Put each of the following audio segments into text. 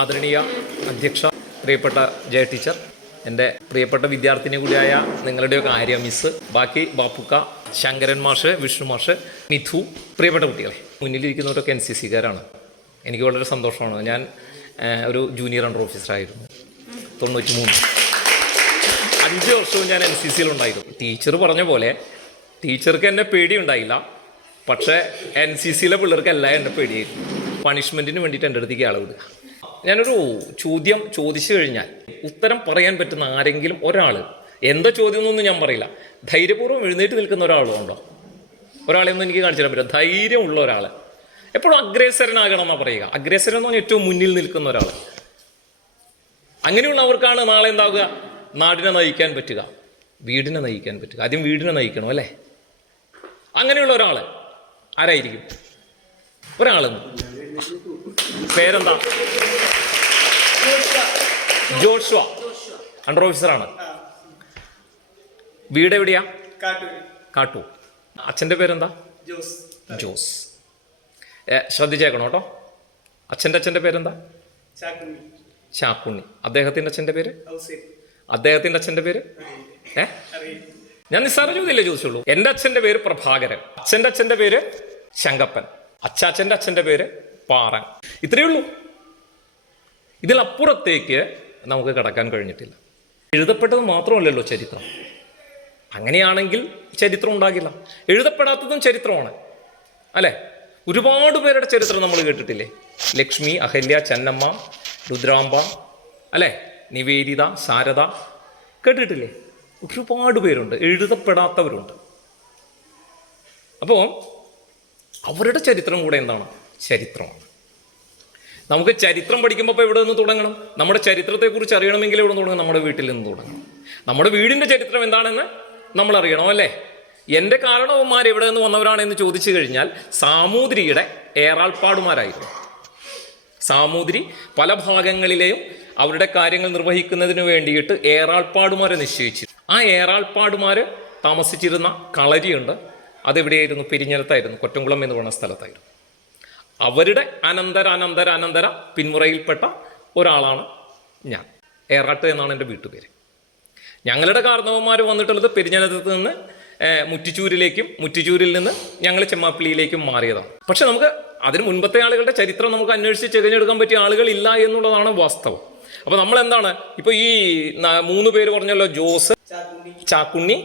ആദരണീയ അധ്യക്ഷ പ്രിയപ്പെട്ട ജയ ടീച്ചർ എന്റെ പ്രിയപ്പെട്ട വിദ്യാർത്ഥിനി കൂടിയായ നിങ്ങളുടെയൊക്കെ ആര്യ മിസ് ബാക്കി ബാപ്പുക്ക ശങ്കരൻ മാഷ് വിഷ്ണു മാഷ് മിഥു പ്രിയപ്പെട്ട കുട്ടികളെ മുന്നിലിരിക്കുന്നവരൊക്കെ എൻ സി സിക്കാരാണ്. എനിക്ക് വളരെ സന്തോഷമാണ്. ഞാൻ ഒരു ജൂനിയർ അണ്ടർ ഓഫീസറായിരുന്നു തൊണ്ണൂറ്റി മൂന്ന് അഞ്ച് വർഷവും ഞാൻ എൻ സി സിയിലുണ്ടായിരുന്നു. ടീച്ചർ പറഞ്ഞ പോലെ ടീച്ചർക്ക് എന്നെ പേടിയുണ്ടായില്ല. പക്ഷേ എൻ സി സിയിലെ പിള്ളേർക്ക് എല്ലാം എന്നെ പേടിയായിരുന്നു. പണിഷ്മെന്റിന് വേണ്ടിയിട്ട് എന്റെ അടുത്തേക്ക് ആളെ വിടുക. ഞാനൊരു ചോദ്യം ചോദിച്ചു കഴിഞ്ഞാൽ ഉത്തരം പറയാൻ പറ്റുന്ന ആരെങ്കിലും ഒരാൾ എന്താ ചോദ്യം എന്നൊന്നും ഞാൻ പറയില്ല. ധൈര്യപൂർവം എഴുന്നേറ്റ് നിൽക്കുന്ന ഒരാളും ഉണ്ടോ? ഒരാളെ ഒന്നും എനിക്ക് കാണിച്ചു തരാൻ പറ്റില്ല. ധൈര്യമുള്ള ഒരാൾ എപ്പോഴും അഗ്രേസരനാകണം എന്നാണ് പറയുക. അഗ്രേസരൻ എന്ന് പറഞ്ഞാൽ ഏറ്റവും മുന്നിൽ നിൽക്കുന്ന ഒരാൾ അങ്ങനെയുള്ളവർക്കാണ് നാളെ എന്താവുക? നാടിനെ നയിക്കാൻ പറ്റുക. വീടിനെ നയിക്കാൻ പറ്റുക. ആദ്യം വീടിനെ നയിക്കണം അല്ലേ? അങ്ങനെയുള്ള ഒരാൾ ആരായിരിക്കും? ഒരാളെന്ന്. പേരെന്താ? ജോഷ്വ. അണ്ടർ ഓഫീസറാണ് വീട് എവിടെയാ? കാട്ടു അച്ഛന്റെ പേരെന്താ? ജോസ്. ശ്രദ്ധിച്ചേക്കണം കേട്ടോ. അച്ഛന്റെ അച്ഛന്റെ പേരെന്താ? ചാക്കുണ്ണി. അദ്ദേഹത്തിന്റെ അച്ഛന്റെ പേര്? അദ്ദേഹത്തിന്റെ അച്ഛന്റെ പേര്? ഏ? ഞാൻ നിസ്സാര ചോദ്യമല്ലേ ചോദിച്ചുള്ളൂ? എന്റെ അച്ഛന്റെ പേര് പ്രഭാകരൻ. അച്ഛന്റെ അച്ഛന്റെ പേര് ശങ്കപ്പൻ. അച്ചാച്ചന്റെ അച്ഛന്റെ പേര് പാറൻ ഇത്രയേ ഉള്ളൂ. ഇതിലപ്പുറത്തേക്ക് നമുക്ക് കടക്കാൻ കഴിഞ്ഞിട്ടില്ല. എഴുതപ്പെട്ടത് മാത്രമല്ലല്ലോ ചരിത്രം. അങ്ങനെയാണെങ്കിൽ ചരിത്രം ഉണ്ടാകില്ല. എഴുതപ്പെടാത്തതും ചരിത്രമാണ്. അല്ലേ? ഒരുപാട് പേരുടെ ചരിത്രം നമ്മൾ കേട്ടിട്ടില്ലേ? ലക്ഷ്മി അഹല്യ ചെന്നമ്മ രുദ്രാംബ അല്ലേ? നിവേദിത ശാരദ കേട്ടിട്ടില്ലേ? ഒരുപാട് പേരുണ്ട്. എഴുതപ്പെടാത്തവരുണ്ട്. അപ്പോൾ അവരുടെ ചരിത്രം കൂടെ എന്താണ്? ചരിത്രമാണ് നമുക്ക് ചരിത്രം പഠിക്കുമ്പോൾ ഇപ്പോൾ എവിടെ നിന്ന് തുടങ്ങണം? നമ്മുടെ ചരിത്രത്തെക്കുറിച്ച് അറിയണമെങ്കിൽ എവിടെ നിന്ന് തുടങ്ങണം? നമ്മുടെ വീട്ടിൽ നിന്ന് തുടങ്ങണം. നമ്മുടെ വീടിന്റെ ചരിത്രം എന്താണെന്ന് നമ്മൾ അറിയണം അല്ലേ? എന്റെ കാരണവന്മാർ എവിടെ നിന്ന് വന്നവരാണെന്ന് ചോദിച്ചു കഴിഞ്ഞാൽ സാമൂതിരിയുടെ ഏറാൾപ്പാടുമാരായിരുന്നു. സാമൂതിരി പല ഭാഗങ്ങളിലെയും അവരുടെ കാര്യങ്ങൾ നിർവഹിക്കുന്നതിന് വേണ്ടിയിട്ട് ഏറാൾപ്പാടുമാരെ നിശ്ചയിച്ചു ആ ഏറാൾപ്പാടുമാർ താമസിച്ചിരുന്ന കളരിയുണ്ട്. അതെവിടെയായിരുന്നു? പെരിഞ്ഞലത്തായിരുന്നു. കൊറ്റംകുളം എന്ന് പറയുന്ന സ്ഥലത്തായിരുന്നു. അവരുടെ അനന്തര അനന്തര അനന്തര പിന്മുറയിൽപ്പെട്ട ഒരാളാണ് ഞാൻ. ഏറാട്ട് എന്നാണ് എന്റെ വീട്ടുപേര്. ഞങ്ങളുടെ കാർണവന്മാർ വന്നിട്ടുള്ളത് പെരിഞ്ഞനത്ത് നിന്ന് മുറ്റിച്ചൂരിലേക്കും മുറ്റിച്ചൂരിൽ നിന്ന് ഞങ്ങൾ ചെമ്മാപ്പിള്ളിയിലേക്കും മാറിയതാണ്. പക്ഷെ നമുക്ക് അതിന് മുൻപത്തെ ആളുകളുടെ ചരിത്രം നമുക്ക് അന്വേഷിച്ച് തിരഞ്ഞെടുക്കാൻ പറ്റിയ ആളുകളില്ല എന്നുള്ളതാണ് വാസ്തവം. അപ്പോൾ നമ്മൾ എന്താണ് ഇപ്പോൾ ഈ മൂന്ന് പേര് പറഞ്ഞല്ലോ ജോസ് ചാക്കുണ്ണി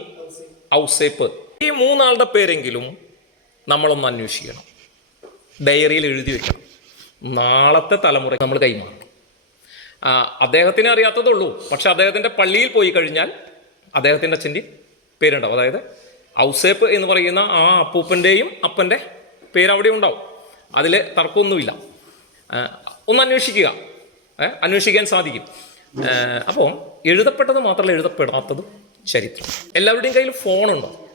ഔസേപ്പ്. ഈ മൂന്നാളുടെ പേരെങ്കിലും നമ്മളൊന്ന് അന്വേഷിക്കണം. ഡയറിയിൽ എഴുതി വെക്കണം. നാളത്തെ തലമുറ നമ്മൾ കൈമാറും. അദ്ദേഹത്തിന് അറിയാത്തതുള്ളൂ. പക്ഷെ അദ്ദേഹത്തിന്റെ പള്ളിയിൽ പോയി കഴിഞ്ഞാൽ അദ്ദേഹത്തിന്റെ അച്ഛന്റെ പേരുണ്ടാവും. അതായത് ഔസേപ്പ് എന്ന് പറയുന്ന ആ അപ്പൂപ്പന്റെയും അപ്പന്റെ പേര് അവിടെ ഉണ്ടാവും. അതിൽ തർക്കമൊന്നുമില്ല. ഒന്ന് അന്വേഷിക്കുക. അന്വേഷിക്കാൻ സാധിക്കും. അപ്പോൾ എഴുതപ്പെട്ടത് മാത്രമല്ല എഴുതപ്പെടാത്തതും ചരിത്രം. എല്ലാവരുടെയും കയ്യിൽ ഫോണുണ്ടോ?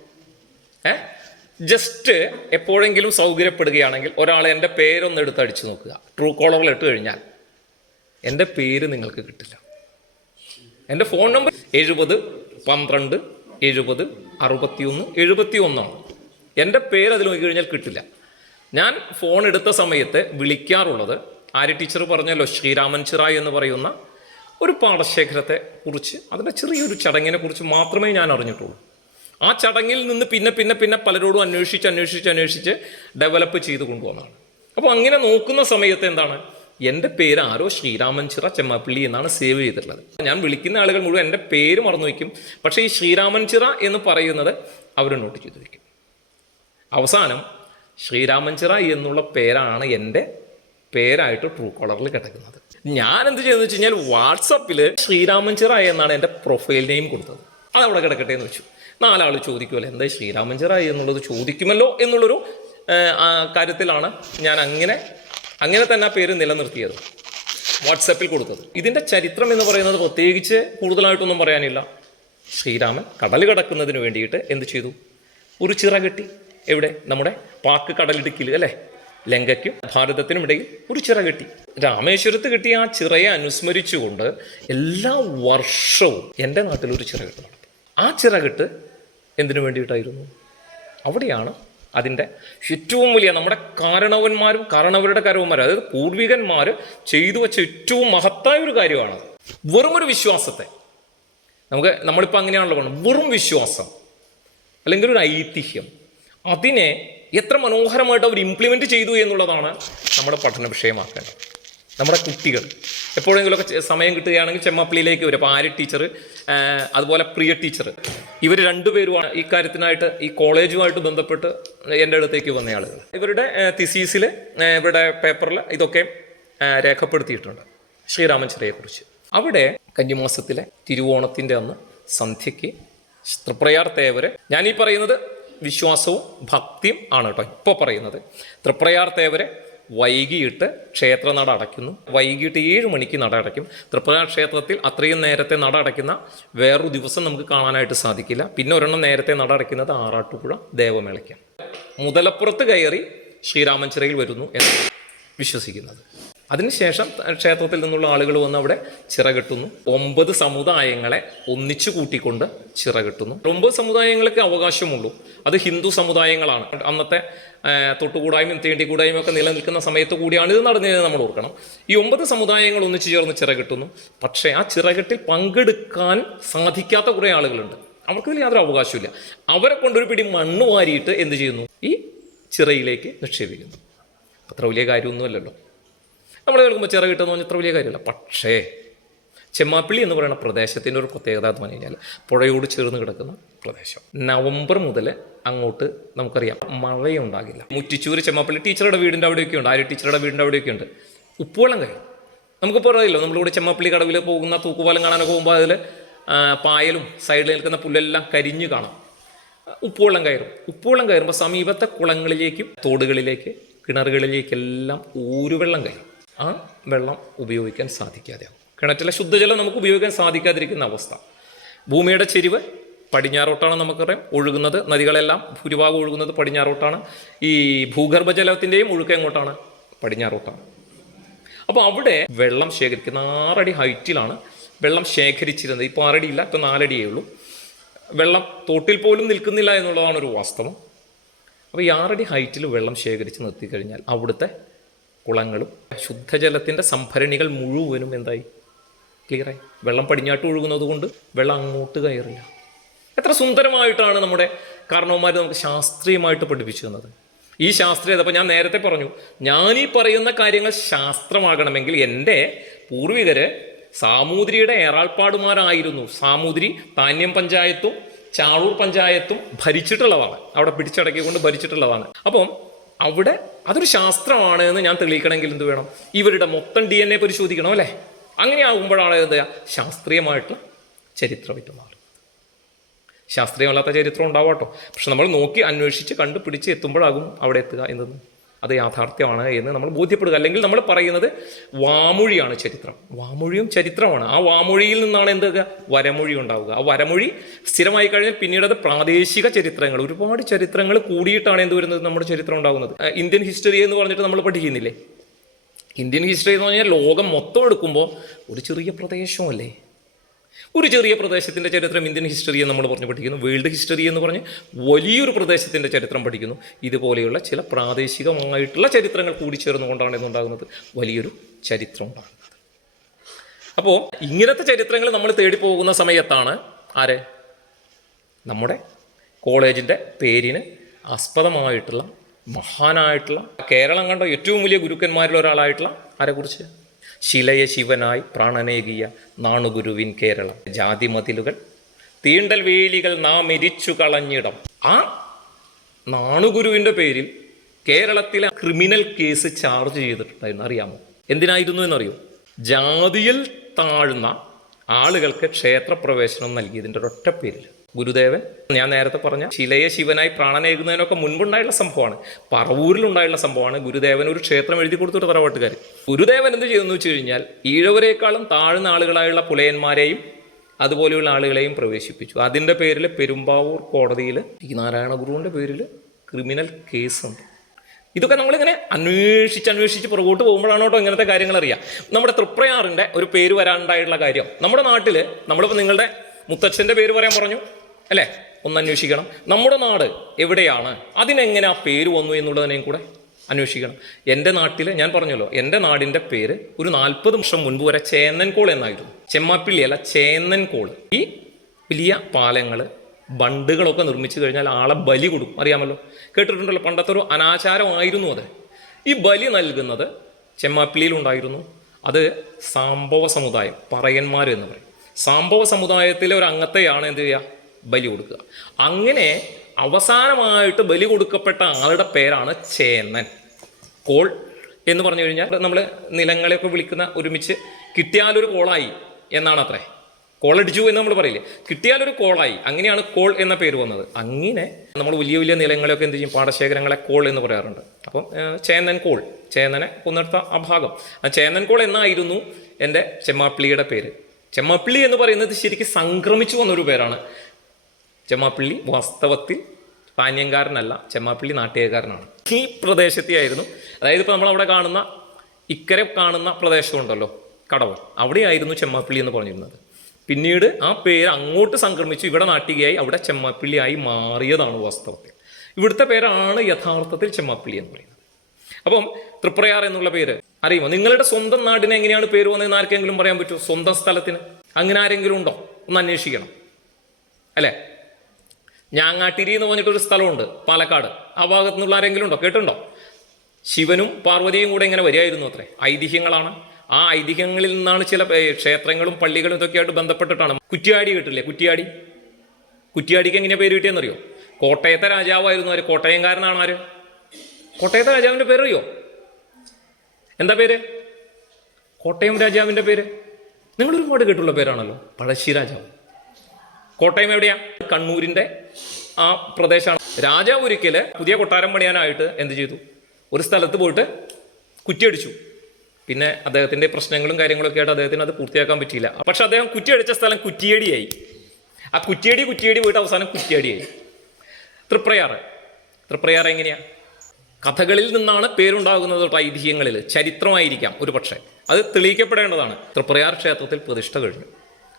ഏ? ജസ്റ്റ് എപ്പോഴെങ്കിലും സൗകര്യപ്പെടുകയാണെങ്കിൽ ഒരാൾ എന്റെ പേരൊന്ന് എടുത്ത് അടിച്ചു നോക്കുക. ട്രൂ കോളറിൽ ഇട്ട് കഴിഞ്ഞാൽ. എന്റെ പേര് നിങ്ങൾക്ക് കിട്ടില്ല. എന്റെ ഫോൺ നമ്പർ എഴുപത് പന്ത്രണ്ട് എഴുപത് അറുപത്തിയൊന്ന് എഴുപത്തി ഒന്നാണ് എന്റെ പേര് അതിൽ നോക്കി കഴിഞ്ഞാൽ കിട്ടില്ല. ഞാൻ ഫോൺ എടുത്ത സമയത്ത് വിളിക്കാറുള്ളത് ആര്യ ടീച്ചർ പറഞ്ഞല്ലോ ശ്രീരാമൻ ചിറായ് എന്ന് പറയുന്ന ഒരു പാടശേഖരത്തെ കുറിച്ച് അതിന്റെ ചെറിയൊരു ചടങ്ങിനെ കുറിച്ച് മാത്രമേ ഞാൻ അറിഞ്ഞിട്ടുള്ളൂ. ആ ചടങ്ങിൽ നിന്ന് പിന്നെ പിന്നെ പിന്നെ പലരോടും അന്വേഷിച്ച് അന്വേഷിച്ച് അന്വേഷിച്ച് ഡെവലപ്പ് ചെയ്ത് കൊണ്ടുവന്നതാണ്. അപ്പോൾ അങ്ങനെ നോക്കുന്ന സമയത്ത് എന്താണ്? എന്റെ പേര് ആരോ ശ്രീരാമൻ ചിറ ചെമ്മപ്പള്ളി എന്നാണ് സേവ് ചെയ്തിട്ടുള്ളത്. ഞാൻ വിളിക്കുന്ന ആളുകൾ മുഴുവൻ എന്റെ പേര് മറന്നു വയ്ക്കും. പക്ഷേ ഈ ശ്രീരാമൻ ചിറ എന്ന് പറയുന്നത് അവർ നോട്ട് ചെയ്തു വയ്ക്കും. അവസാനം ശ്രീരാമൻ ചിറ എന്നുള്ള പേരാണ് എന്റെ പേരായിട്ട് ട്രൂ കോളറിൽ കിടക്കുന്നത്. ഞാൻ എന്ത് ചെയ്തെന്ന് വെച്ച് കഴിഞ്ഞാൽ വാട്സപ്പിൽ ശ്രീരാമൻ ചിറ എന്നാണ് എന്റെ പ്രൊഫൈൽ നെയിം കൊടുത്തത്. അതവിടെ കിടക്കട്ടെ എന്ന് വെച്ചു. നാലാൾ ചോദിക്കുമല്ലോ എന്താ ശ്രീരാമൻ ചെറായി എന്നുള്ളത് ചോദിക്കുമല്ലോ എന്നുള്ളൊരു കാര്യത്തിലാണ് ഞാൻ അങ്ങനെ അങ്ങനെ തന്നെ ആ പേര് നിലനിർത്തിയത് വാട്സപ്പിൽ കൊടുത്തത്. ഇതിന്റെ ചരിത്രം എന്ന് പറയുന്നത് പ്രത്യേകിച്ച് കൂടുതലായിട്ടൊന്നും പറയാനില്ല. ശ്രീരാമൻ കടൽ കടക്കുന്നതിന് വേണ്ടിയിട്ട് എന്ത് ചെയ്തു? ഒരു ചിറ കെട്ടി എവിടെ? നമ്മുടെ പാക്ക് കടലിടുക്കിൽ അല്ലേ? ലങ്കയ്ക്കും ഭാരതത്തിനും ഇടയിൽ ഒരു ചിറ കെട്ടി. രാമേശ്വരത്ത് കിട്ടിയ ആ ചിറയെ അനുസ്മരിച്ചുകൊണ്ട് എല്ലാ വർഷവും എന്റെ നാട്ടിൽ ഒരു ചിറകെട്ട് നടത്തും ആ ചിറകിട്ട് എന്തിനു വേണ്ടിയിട്ടായിരുന്നു? അവിടെയാണ് അതിന്റെ ഏറ്റവും വലിയ നമ്മുടെ കാരണവന്മാരും കാരണവരുടെ കാരണവന്മാരും അതായത് പൂർവികന്മാർ ചെയ്തു വെച്ച ഏറ്റവും മഹത്തായ ഒരു കാര്യമാണ് ഒരു വിശ്വാസത്തെ. നമുക്ക് നമ്മളിപ്പോൾ അങ്ങനെയാണല്ലോ പറയുന്നത് വെറും വിശ്വാസം അല്ലെങ്കിൽ ഒരു ഐതിഹ്യം. അതിനെ എത്ര മനോഹരമായിട്ട് അവർ ഇംപ്ലിമെന്റ് ചെയ്തു എന്നുള്ളതാണ് നമ്മുടെ പഠന വിഷയമാക്കേണ്ടത്. നമ്മുടെ കുട്ടികൾ. എപ്പോഴെങ്കിലുമൊക്കെ സമയം കിട്ടുകയാണെങ്കിൽ ചെമ്മപ്പള്ളിയിലേക്ക് വരും. അപ്പോൾ ആര്യ ടീച്ചർ അതുപോലെ പ്രിയ ടീച്ചർ ഇവർ രണ്ടുപേരുമാണ് ഈ കാര്യത്തിനായിട്ട് ഈ കോളേജുമായിട്ട് ബന്ധപ്പെട്ട് എന്റെ അടുത്തേക്ക് വന്ന ആളുകൾ. ഇവരുടെ തിസീസിൽ ഇവരുടെ പേപ്പറിൽ ഇതൊക്കെ രേഖപ്പെടുത്തിയിട്ടുണ്ട്. ശ്രീരാമചന്ദ്രയെക്കുറിച്ച് അവിടെ കന്നിമാസത്തിലെ തിരുവോണത്തിന്റെ അന്ന് സന്ധ്യയ്ക്ക് തൃപ്രയാർ തേവര് ഞാനീ പറയുന്നത് വിശ്വാസവും ഭക്തിയും ആണ് കേട്ടോ ഇപ്പോൾ പറയുന്നത്. തൃപ്രയാർ തേവരെ വൈകിട്ട് ക്ഷേത്ര നട അടയ്ക്കുന്നു. വൈകിട്ട് ഏഴ് മണിക്ക് നട അടയ്ക്കും. തൃപ്പുര ക്ഷേത്രത്തിൽ അത്രയും നേരത്തെ നട അടയ്ക്കുന്ന വേറൊരു ദിവസം നമുക്ക് കാണാനായിട്ട് സാധിക്കില്ല. പിന്നെ ഒരെണ്ണം നേരത്തെ നട അടയ്ക്കുന്നത് ആറാട്ടുപുഴ ദേവമേളയ്ക്ക് മുതലപ്പുറത്ത് കയറി ശ്രീരാമൻ ചിറയിൽ വരുന്നു എന്ന് വിശ്വസിക്കുന്നത്. അതിനുശേഷം ക്ഷേത്രത്തിൽ നിന്നുള്ള ആളുകൾ വന്ന് അവിടെ ചിറകെട്ടുന്നു. ഒമ്പത് സമുദായങ്ങളെ ഒന്നിച്ചു കൂട്ടിക്കൊണ്ട് ചിറകെട്ടുന്നു. ഒമ്പത് സമുദായങ്ങൾക്ക് അവകാശമുള്ളൂ. അത് ഹിന്ദു സമുദായങ്ങളാണ്. അന്നത്തെ തൊട്ടുകൂടായ്മയും തീണ്ടിക്കൂടായ്മയും ഒക്കെ നിലനിൽക്കുന്ന സമയത്ത് കൂടിയാണ് ഇത് നടന്നത് നമ്മൾ ഓർക്കണം. ഈ ഒമ്പത് സമുദായങ്ങൾ ഒന്നിച്ചു ചേർന്ന് ചിറകെട്ടുന്നു. പക്ഷേ ആ ചിറകെട്ടിൽ പങ്കെടുക്കാൻ സാധിക്കാത്ത കുറേ ആളുകളുണ്ട്. അവർക്ക് ഇതിൽ യാതൊരു അവകാശമില്ല അവരെ കൊണ്ടൊരു പിടി മണ്ണ് വാരിയിട്ട് എന്ത് ചെയ്യുന്നു? ഈ ചിറയിലേക്ക് നിക്ഷേപിക്കുന്നു. അത്ര വലിയ കാര്യമൊന്നുമല്ലല്ലോ. നമ്മൾ കേൾക്കുമ്പോൾ ചിറ കിട്ടുന്ന പറഞ്ഞാൽ അത്ര വലിയ കാര്യമല്ല. പക്ഷേ ചെമ്മാപ്പിള്ളി എന്ന് പറയുന്ന പ്രദേശത്തിന്റെ ഒരു പ്രത്യേകത എന്ന് പറഞ്ഞു കഴിഞ്ഞാൽ പുഴയോട് ചേർന്ന് കിടക്കുന്ന പ്രദേശം. നവംബർ മുതൽ അങ്ങോട്ട് നമുക്കറിയാം മഴയുണ്ടാകില്ല. മുറ്റിച്ചൂര് ചെമ്മാപ്പിള്ളി ടീച്ചറുടെ വീടിന്റെ അവിടെയൊക്കെ ഉണ്ട് ആര്യ ടീച്ചറുടെ വീടിന്റെ അവിടെയൊക്കെ ഉണ്ട്. ഉപ്പുവെള്ളം കഴിയും നമുക്കിപ്പോൾ അറിയില്ലോ നമ്മളിവിടെ ചെമ്മാപ്പിള്ളി കടവിൽ പോകുന്ന തൂക്കുപാലം കാണാനൊക്കെ പോകുമ്പോൾ അതിൽ പായലും സൈഡിൽ നിൽക്കുന്ന പുല്ലെല്ലാം കരിഞ്ഞു കാണാം. ഉപ്പുവെള്ളം കയറും. ഉപ്പുവെള്ളം കയറുമ്പോൾ സമീപത്തെ കുളങ്ങളിലേക്കും തോടുകളിലേക്ക് കിണറുകളിലേക്കെല്ലാം ഊരുവെള്ളം കയറും. ആ വെള്ളം ഉപയോഗിക്കാൻ സാധിക്കാതെ ആവും കിണറ്റിലെ ശുദ്ധജലം നമുക്ക് ഉപയോഗിക്കാൻ സാധിക്കാതിരിക്കുന്ന അവസ്ഥ. ഭൂമിയുടെ ചെരിവ് പടിഞ്ഞാറോട്ടാണ് നമുക്കറിയാം. ഒഴുകുന്നത് നദികളെല്ലാം ഭൂരിഭാഗം ഒഴുകുന്നത് പടിഞ്ഞാറോട്ടാണ്. ഈ ഭൂഗർഭജലത്തിന്റെയും ഒഴുക്ക് എങ്ങോട്ടാണ്? പടിഞ്ഞാറോട്ടാണ്. അപ്പോൾ അവിടെ വെള്ളം ശേഖരിക്കുന്ന ആറടി ഹൈറ്റിലാണ് വെള്ളം ശേഖരിച്ചിരുന്നത്. ഇപ്പോൾ ആറടി ഇല്ല ഇപ്പോൾ നാലടിയേ ഉള്ളൂ. വെള്ളം തോട്ടിൽ പോലും നിൽക്കുന്നില്ല എന്നുള്ളതാണ് ഒരു വാസ്തവം. അപ്പോൾ ഈ ആറടി ഹൈറ്റിൽ വെള്ളം ശേഖരിച്ച് നിർത്തിക്കഴിഞ്ഞാൽ അവിടുത്തെ കുളങ്ങളും ശുദ്ധജലത്തിന്റെ സംഭരണികൾ മുഴുവനും എന്തായി? ക്ലിയറായി വെള്ളം പടിഞ്ഞാട്ട് ഒഴുകുന്നത് കൊണ്ട് വെള്ളം അങ്ങോട്ട് കയറില്ല. എത്ര സുന്ദരമായിട്ടാണ് നമ്മുടെ കാരണവന്മാർ നമുക്ക് ശാസ്ത്രീയമായിട്ട് പഠിപ്പിച്ചു തന്നത് ഈ ശാസ്ത്രീയത അപ്പോൾ ഞാൻ നേരത്തെ പറഞ്ഞു ഞാൻ ഈ പറയുന്ന കാര്യങ്ങൾ ശാസ്ത്രമാകണമെങ്കിൽ എന്റെ പൂർവികർ സാമൂതിരിയുടെ ഏറാൾപ്പാടുമാരായിരുന്നു. സാമൂതിരി താന്യം പഞ്ചായത്തും ചാളൂർ പഞ്ചായത്തും ഭരിച്ചിട്ടുള്ളതാണ്. അവിടെ പിടിച്ചടക്കിക്കൊണ്ട് ഭരിച്ചിട്ടുള്ളതാണ്. അപ്പം അവിടെ അതൊരു ശാസ്ത്രമാണ് എന്ന് ഞാൻ തെളിയിക്കണമെങ്കിൽ എന്ത് വേണം? ഇവരുടെ മൊത്തം ഡി എൻ എ പരിശോധിക്കണം അല്ലേ? അങ്ങനെ ആകുമ്പോഴാണ് എന്താ ശാസ്ത്രീയമായിട്ടുള്ള ചരിത്രമായിട്ട് മാറും ശാസ്ത്രീയമല്ലാത്ത ചരിത്രം ഉണ്ടാവാട്ടോ. പക്ഷെ നമ്മൾ നോക്കി അന്വേഷിച്ച് കണ്ടുപിടിച്ച് എത്തുമ്പോഴാകും അവിടെ എത്തുക എന്നത്. അത് യാഥാർത്ഥ്യമാണ് എന്ന് നമ്മൾ ബോധ്യപ്പെടുക. അല്ലെങ്കിൽ നമ്മൾ പറയുന്നത് വാമൊഴിയാണ് ചരിത്രം. വാമൊഴിയും ചരിത്രമാണ്. ആ വാമൊഴിയിൽ നിന്നാണ് എന്തൊക്കെ വരമൊഴി ഉണ്ടാവുക. ആ വരമൊഴി സ്ഥിരമായി കഴിഞ്ഞാൽ പിന്നീട് അത് പ്രാദേശിക ചരിത്രങ്ങൾ ഒരുപാട് ചരിത്രങ്ങൾ കൂടിയിട്ടാണ് എന്ത് വരുന്നത്? നമ്മുടെ ചരിത്രം ഉണ്ടാകുന്നത്. ഇന്ത്യൻ ഹിസ്റ്ററി എന്ന് പറഞ്ഞിട്ട് നമ്മൾ പഠിക്കുന്നില്ലേ? ഇന്ത്യൻ ഹിസ്റ്ററി എന്ന് പറഞ്ഞാൽ ലോകം മൊത്തം എടുക്കുമ്പോൾ ഒരു ചെറിയ പ്രദേശമല്ലേ? ഒരു ചെറിയ പ്രദേശത്തിന്റെ ചരിത്രം ഇന്ത്യൻ ഹിസ്റ്ററി എന്ന് നമ്മൾ പറഞ്ഞു പഠിക്കുന്നു വേൾഡ് ഹിസ്റ്ററി എന്ന് പറഞ്ഞ് വലിയൊരു പ്രദേശത്തിന്റെ ചരിത്രം പഠിക്കുന്നു. ഇതുപോലെയുള്ള ചില പ്രാദേശികമായിട്ടുള്ള ചരിത്രങ്ങൾ കൂടി ചേർന്നുകൊണ്ടാണ് ഇന്നുണ്ടാകുന്നത് വലിയൊരു ചരിത്രം ഉണ്ടാകുന്നത്. അപ്പോൾ ഇങ്ങനത്തെ ചരിത്രങ്ങൾ നമ്മൾ തേടി പോകുന്ന സമയത്താണ് ആരെ? നമ്മുടെ കോളേജിന്റെ പേരിന് ആസ്പദമായിട്ടുള്ള മഹാനായിട്ടുള്ള കേരളം കണ്ട ഏറ്റവും വലിയ ഗുരുക്കന്മാരിൽ ഒരാളായിട്ടുള്ള ആരെക്കുറിച്ച്? ശിലയ ശിവനായി പ്രാണനേകിയ നാണുഗുരുവിൻ കേരളം. ജാതിമതിലുകൾ തീണ്ടൽ വേലികൾ നാം എരിച്ചു കളഞ്ഞിടം. ആ നാണുഗുരുവിന്റെ പേരിൽ കേരളത്തിലെ ക്രിമിനൽ കേസ് ചാർജ് ചെയ്തിട്ടുണ്ടായിരുന്നു. അറിയാമോ? എന്തിനായിരുന്നു എന്നറിയോ? ജാതിയിൽ താഴ്ന്ന ആളുകൾക്ക് ക്ഷേത്രപ്രവേശനം നൽകിയതിന്റെ ഒരൊറ്റ പേരിൽ. ഗുരുദേവൻ ഞാൻ നേരത്തെ പറഞ്ഞ ശിലയെ ശിവനായി പ്രാണനേകുന്നതിനൊക്കെ മുൻപുണ്ടായുള്ള സംഭവമാണ്. പറവൂരിലുണ്ടായുള്ള സംഭവമാണ്. ഗുരുദേവൻ ഒരു ക്ഷേത്രം എഴുതി കൊടുത്തിട്ട് തറവാട്ടുകാർ. ഗുരുദേവൻ എന്ത് ചെയ്തെന്ന് വെച്ച് കഴിഞ്ഞാൽ ഈഴവരെക്കാളും താഴ്ന്ന ആളുകളായുള്ള പുലയന്മാരെയും അതുപോലെയുള്ള ആളുകളെയും പ്രവേശിപ്പിച്ചു. അതിന്റെ പേരിൽ പെരുമ്പാവൂർ കോടതിയിൽ ഈ നാരായണ ഗുരുവിന്റെ പേരിൽ ക്രിമിനൽ കേസുണ്ട്. ഇതൊക്കെ നമ്മളിങ്ങനെ അന്വേഷിച്ച് അന്വേഷിച്ച് പുറകോട്ട് പോകുമ്പോഴാണ് ഇങ്ങനത്തെ കാര്യങ്ങൾ അറിയാം. നമ്മുടെ തൃപ്രയാറിന്റെ ഒരു പേര് വരാനുണ്ടായിട്ടുള്ള കാര്യം. നമ്മുടെ നാട്ടിൽ നമ്മളിപ്പോൾ നിങ്ങളുടെ മുത്തച്ഛന്റെ പേര് പറയാൻ പറഞ്ഞു. അല്ലേ? ഒന്ന് അന്വേഷിക്കണം. നമ്മുടെ നാട് എവിടെയാണ്? അതിനെങ്ങനെ ആ പേര് വന്നു എന്നുള്ളതിനെയും കൂടെ അന്വേഷിക്കണം. എന്റെ നാട്ടിൽ ഞാൻ പറഞ്ഞല്ലോ എന്റെ നാടിന്റെ പേര് ഒരു നാൽപ്പത് വർഷം മുൻപ് വരെ ചേന്നൻകോൾ എന്നായിരുന്നു. ചെമ്മാപ്പിള്ളി അല്ല ചേന്നൻകോൾ ഈ വലിയ പാലങ്ങൾ ബണ്ടുകളൊക്കെ നിർമ്മിച്ചു കഴിഞ്ഞാൽ ആളെ ബലി കൊടുക്കും. അറിയാമല്ലോ? കേട്ടിട്ടുണ്ടല്ലോ? പണ്ടത്തെ ഒരു അനാചാരമായിരുന്നു അത്. ഈ ബലി നൽകുന്നത് ചെമ്മാപ്പിള്ളിയിലുണ്ടായിരുന്നു അത് സാംഭവ സമുദായം പറയന്മാർ എന്ന് പറയും. സാംഭവ സമുദായത്തിലെ ഒരു അംഗത്തെയാണ് എന്ത് ചെയ്യുക? ബലി കൊടുക്കുക. അങ്ങനെ അവസാനമായിട്ട് ബലി കൊടുക്കപ്പെട്ട ആളുടെ പേരാണ് ചേന്നൻ. കോൾ എന്ന് പറഞ്ഞു കഴിഞ്ഞാൽ നമ്മൾ നിലങ്ങളെയൊക്കെ വിളിക്കുന്ന ഒരുമിച്ച് കിട്ടിയാലൊരു കോളായി എന്നാണ് അത്രേ. കോളടിച്ചു എന്ന് നമ്മൾ പറയില്ലേ? കിട്ടിയാലൊരു കോളായി. അങ്ങനെയാണ് കോൾ എന്ന പേര് വന്നത്. അങ്ങനെ നമ്മൾ വലിയ വലിയ നിലങ്ങളെയൊക്കെ എന്ത് ചെയ്യും? പാടശേഖരങ്ങളെ കോൾ എന്ന് പറയാറുണ്ട്. അപ്പം ചേന്നൻ കോൾ. ചേന്നനെ കൊന്നെടുത്ത ആ ഭാഗം. ആ ചേന്നൻ കോൾ എന്നായിരുന്നു എന്റെ ചെമ്മാപ്പിളിയുടെ പേര്. ചെമ്മാപ്പിള്ളി എന്ന് പറയുന്നത് ശരിക്കും സംക്രമിച്ചു വന്നൊരു പേരാണ്. ചെമ്മാപ്പിള്ളി വാസ്തവത്തിൽ പാനീയംകാരനല്ല ചെമ്മാപ്പിള്ളി നാട്ടികക്കാരനാണ് ഈ പ്രദേശത്തെയായിരുന്നു. അതായത് ഇപ്പോൾ നമ്മളവിടെ കാണുന്ന ഇക്കരെ കാണുന്ന പ്രദേശമുണ്ടല്ലോ കടവ്. അവിടെയായിരുന്നു ചെമ്മാപ്പിള്ളി എന്ന് പറഞ്ഞിരുന്നത്. പിന്നീട് ആ പേര് അങ്ങോട്ട് സംക്രമിച്ചു ഇവിടെ നാട്ടികയായി അവിടെ ചെമ്മാപ്പിള്ളിയായി മാറിയതാണ് വാസ്തവത്തിൽ. ഇവിടുത്തെ പേരാണ് യഥാർത്ഥത്തിൽ ചെമ്മാപ്പിള്ളി എന്ന് പറയുന്നത്. അപ്പം തൃപ്രയാർ എന്നുള്ള പേര് അറിയുമോ? നിങ്ങളുടെ സ്വന്തം നാടിനെ എങ്ങനെയാണ് പേര് വന്നതെന്ന് ആർക്കെങ്കിലും പറയാൻ പറ്റുമോ? സ്വന്തം സ്ഥലത്തിന്? അങ്ങനെ ആരെങ്കിലും ഉണ്ടോ? ഒന്ന് അന്വേഷിക്കണം. അല്ലേ? ഞാങ്ങാട്ടിരി എന്ന് പറഞ്ഞിട്ടൊരു സ്ഥലമുണ്ട് പാലക്കാട്. ആ ഭാഗത്തു നിന്നുള്ള ആരെങ്കിലും ഉണ്ടോ? കേട്ടിട്ടുണ്ടോ? ശിവനും പാർവതിയും കൂടെ ഇങ്ങനെ വരികയായിരുന്നു അത്രേ. ഐതിഹ്യങ്ങളാണ്. ആ ഐതിഹ്യങ്ങളിൽ നിന്നാണ് ചില ക്ഷേത്രങ്ങളും പള്ളികളും ഇതൊക്കെയായിട്ട് ബന്ധപ്പെട്ടിട്ടാണ്. കുറ്റിയാടി കേട്ടില്ലേ? കുറ്റിയാടി? കുറ്റിയാടിക്ക് എങ്ങനെ പേര് കിട്ടിയെന്നറിയോ? കോട്ടയത്തെ രാജാവായിരുന്നു ആര്? കോട്ടയംകാരനാണ് ആര്? കോട്ടയത്തെ രാജാവിന്റെ പേരറിയോ? എന്താ പേര്? കോട്ടയം രാജാവിന്റെ പേര്? നിങ്ങൾ ഒരുപാട് കേട്ടുള്ള പേരാണല്ലോ. പഴശ്ശി രാജാവ്. കോട്ടയം എവിടെയാ? കണ്ണൂരിന്റെ ആ പ്രദേശമാണ് രാജാവ് ഒരിക്കൽ പുതിയ കൊട്ടാരം പണിയാനായിട്ട് എന്ത് ചെയ്തു? ഒരു സ്ഥലത്ത് പോയിട്ട് കുറ്റിയടിച്ചു. പിന്നെ അദ്ദേഹത്തിന്റെ പ്രശ്നങ്ങളും കാര്യങ്ങളൊക്കെ ആയിട്ട് അദ്ദേഹത്തിന് അത് പൂർത്തിയാക്കാൻ പറ്റിയില്ല. പക്ഷെ അദ്ദേഹം കുറ്റിയടിച്ച സ്ഥലം കുറ്റിയടിയായി. ആ കുറ്റിയടി കുറ്റിയടി പോയിട്ട് അവസാനം കുറ്റിയടിയായി. തൃപ്രയാറ് തൃപ്രയാർ എങ്ങനെയാ? കഥകളിൽ നിന്നാണ് പേരുണ്ടാകുന്നത് ഐതിഹ്യങ്ങളിൽ. ചരിത്രമായിരിക്കാം ഒരു പക്ഷേ അത് തെളിയിക്കപ്പെടേണ്ടതാണ്. തൃപ്രയാർ ക്ഷേത്രത്തിൽ പ്രതിഷ്ഠ കഴിഞ്ഞു.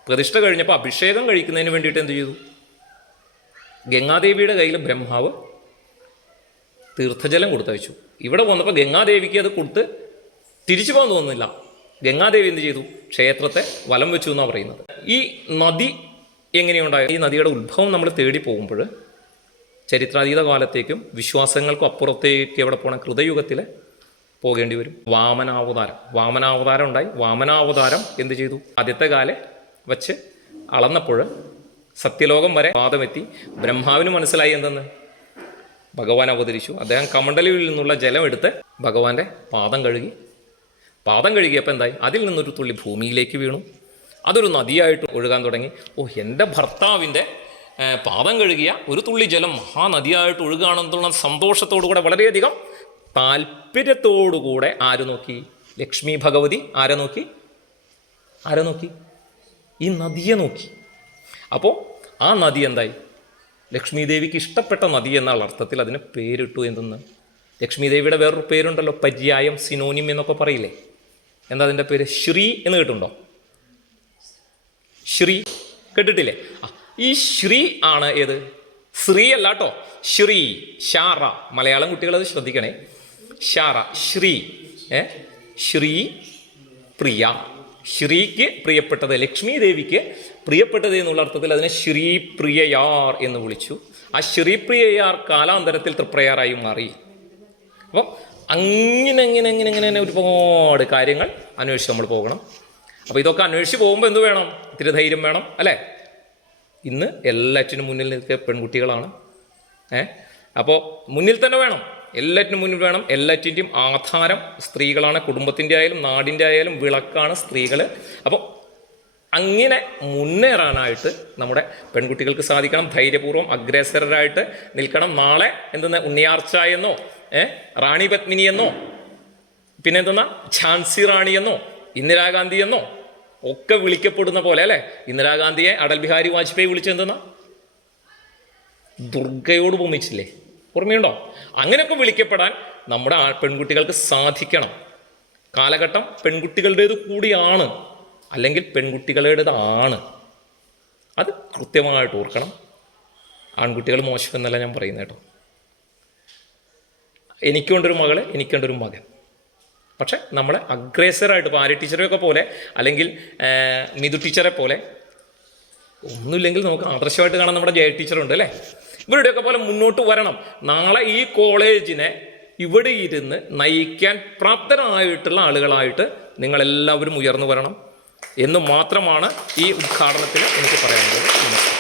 പ്രതിഷ്ഠ കഴിഞ്ഞപ്പോൾ അഭിഷേകം കഴിക്കുന്നതിന് വേണ്ടിയിട്ട് എന്ത് ചെയ്തു? ഗംഗാദേവിയുടെ കയ്യിൽ ബ്രഹ്മാവ് തീർത്ഥജലം കൊടുത്തയച്ചു ഇവിടെ വന്നപ്പോൾ ഗംഗാദേവിക്ക് അത് കൊടുത്ത് തിരിച്ചു പോകാൻ തോന്നുന്നില്ല. ഗംഗാദേവി എന്ത് ചെയ്തു? ക്ഷേത്രത്തെ വലം വെച്ചു എന്നാണ് പറയുന്നത്. ഈ നദി എങ്ങനെയുണ്ടായത് ഈ നദിയുടെ ഉത്ഭവം നമ്മൾ തേടി പോകുമ്പോൾ ചരിത്രാതീത കാലത്തേക്കും വിശ്വാസങ്ങൾക്കും അപ്പുറത്തേക്ക് എവിടെ പോകണം കൃതയുഗത്തിൽ പോകേണ്ടി വരും. വാമനാവതാരം. വാമനാവതാരം ഉണ്ടായി. വാമനാവതാരം എന്ത് ചെയ്തു? ആദ്യത്തെ കാലെ വച്ച് അളന്നപ്പോൾ സത്യലോകം വരെ പാദമെത്തി. ബ്രഹ്മാവിന് മനസ്സിലായി എന്തെന്ന്? ഭഗവാൻ അവതരിച്ചു. അദ്ദേഹം കമണ്ഡലിൽ നിന്നുള്ള ജലം എടുത്ത് ഭഗവാന്റെ പാദം കഴുകി. പാദം കഴുകിയപ്പോൾ എന്തായി? അതിൽ നിന്നൊരു തുള്ളി ഭൂമിയിലേക്ക് വീണു. അതൊരു നദിയായിട്ട് ഒഴുകാൻ തുടങ്ങി. ഓ എന്റെ ഭർത്താവിന്റെ പാദം കഴുകിയ ഒരു തുള്ളി ജലം മഹാനദിയായിട്ട് ഒഴുകുകയാണെന്നുള്ള സന്തോഷത്തോടുകൂടെ വളരെയധികം താല്പര്യത്തോടുകൂടെ ആര് നോക്കി? ലക്ഷ്മി ഭഗവതി ആരെ നോക്കി? ആരെ നോക്കി? ഈ നദിയെ നോക്കി. അപ്പോൾ ആ നദി എന്തായി? ലക്ഷ്മി ദേവിക്ക് ഇഷ്ടപ്പെട്ട നദി എന്നുള്ള അർത്ഥത്തിൽ അതിന് പേരിട്ടു എന്തെന്ന്? ലക്ഷ്മി ദേവിയുടെ വേറൊരു പേരുണ്ടല്ലോ പര്യായം സിനോനിം എന്നൊക്കെ പറയില്ലേ? എന്താ അതിന്റെ പേര്? ശ്രീ എന്ന് കേട്ടുണ്ടോ ശ്രീ. കേട്ടിട്ടില്ലേ? ഈ ശ്രീ ആണ് ഏത്? ശ്രീ അല്ല കേട്ടോ. ശ്രീ ഷാറ മലയാളം കുട്ടികൾ അത് ശ്രദ്ധിക്കണേ. ഷാറ ശ്രീ. ഏ? ശ്രീ പ്രിയ. ശ്രീക്ക് പ്രിയപ്പെട്ടത് ലക്ഷ്മി ദേവിക്ക് പ്രിയപ്പെട്ടത് എന്നുള്ള അർത്ഥത്തിൽ അതിനെ ശ്രീപ്രിയയാർ എന്ന് വിളിച്ചു. ആ ശ്രീപ്രിയയാർ കാലാന്തരത്തിൽ തൃപ്രയാറായി മാറി. അപ്പോൾ അങ്ങനെ അങ്ങനെ അങ്ങനെ അങ്ങനെ തന്നെ ഒരുപാട് കാര്യങ്ങൾ അന്വേഷിച്ച് നമ്മൾ പോകണം അപ്പോൾ ഇതൊക്കെ അന്വേഷിച്ച് പോകുമ്പോൾ എന്ത് വേണം ഇത്തിരി ധൈര്യം വേണം അല്ലേ ഇന്ന് എല്ലാറ്റിനും മുന്നിൽ നിൽക്കുക പെൺകുട്ടികളാണ് ഏ അപ്പോൾ മുന്നിൽ തന്നെ വേണം എല്ലാറ്റിനും മുന്നിൽ വേണം എല്ലാറ്റിന്റെയും ആധാരം സ്ത്രീകളാണ് കുടുംബത്തിന്റെ ആയാലും നാടിന്റെ ആയാലും വിളക്കാണ് സ്ത്രീകൾ അപ്പോൾ അങ്ങനെ മുന്നേറാനായിട്ട് നമ്മുടെ പെൺകുട്ടികൾക്ക് സാധിക്കണം ധൈര്യപൂർവം അഗ്രസരരായിട്ട് നിൽക്കണം. നാളെ എന്തെന്ന്? ഉണ്ണിയാർച്ച എന്നോ റാണി പത്മിനി എന്നോ പിന്നെ എന്തെന്നാ ഝാൻസി റാണി എന്നോ ഇന്ദിരാഗാന്ധി എന്നോ ഒക്കെ വിളിക്കപ്പെടുന്ന പോലെ അല്ലേ? ഇന്ദിരാഗാന്ധിയെ അടൽ ബിഹാരി വാജ്പേയി വിളിച്ചെന്തെന്നാ ദുർഗയോട് ഭൂമിച്ചില്ലേ ഓർമ്മയുണ്ടോ? അങ്ങനെയൊക്കെ വിളിക്കപ്പെടാൻ നമ്മുടെ പെൺകുട്ടികൾക്ക് സാധിക്കണം. കാലഘട്ടം പെൺകുട്ടികളുടേത് കൂടിയാണ് അല്ലെങ്കിൽ പെൺകുട്ടികളുടേതാണ് അത് കൃത്യമായിട്ട് ഓർക്കണം. ആൺകുട്ടികൾ മോശമെന്നല്ല ഞാൻ പറയുന്നത് കേട്ടോ. എനിക്കുണ്ടൊരു മകൾ എനിക്കുണ്ടൊരു മകൻ. പക്ഷേ നമ്മളെ അഗ്രേസറായിട്ട് ഇപ്പോൾ ആര്യ ടീച്ചറെയൊക്കെ പോലെ അല്ലെങ്കിൽ മിഥു ടീച്ചറെ പോലെ ഒന്നുമില്ലെങ്കിൽ നമുക്ക് ആദർശമായിട്ട് കാണാൻ നമ്മുടെ ജയ ടീച്ചറുണ്ട് അല്ലേ? ഇവരുടെയൊക്കെ പോലെ മുന്നോട്ട് വരണം. നാളെ ഈ കോളേജിനെ ഇവിടെ ഇരുന്ന് നയിക്കാൻ പ്രാപ്തരായിട്ടുള്ള ആളുകളായിട്ട് നിങ്ങളെല്ലാവരും ഉയർന്നു വരണം എന്ന് മാത്രമാണ് ഈ ഉദ്ഘാടനത്തിൽ എനിക്ക് പറയാനുള്ളത്.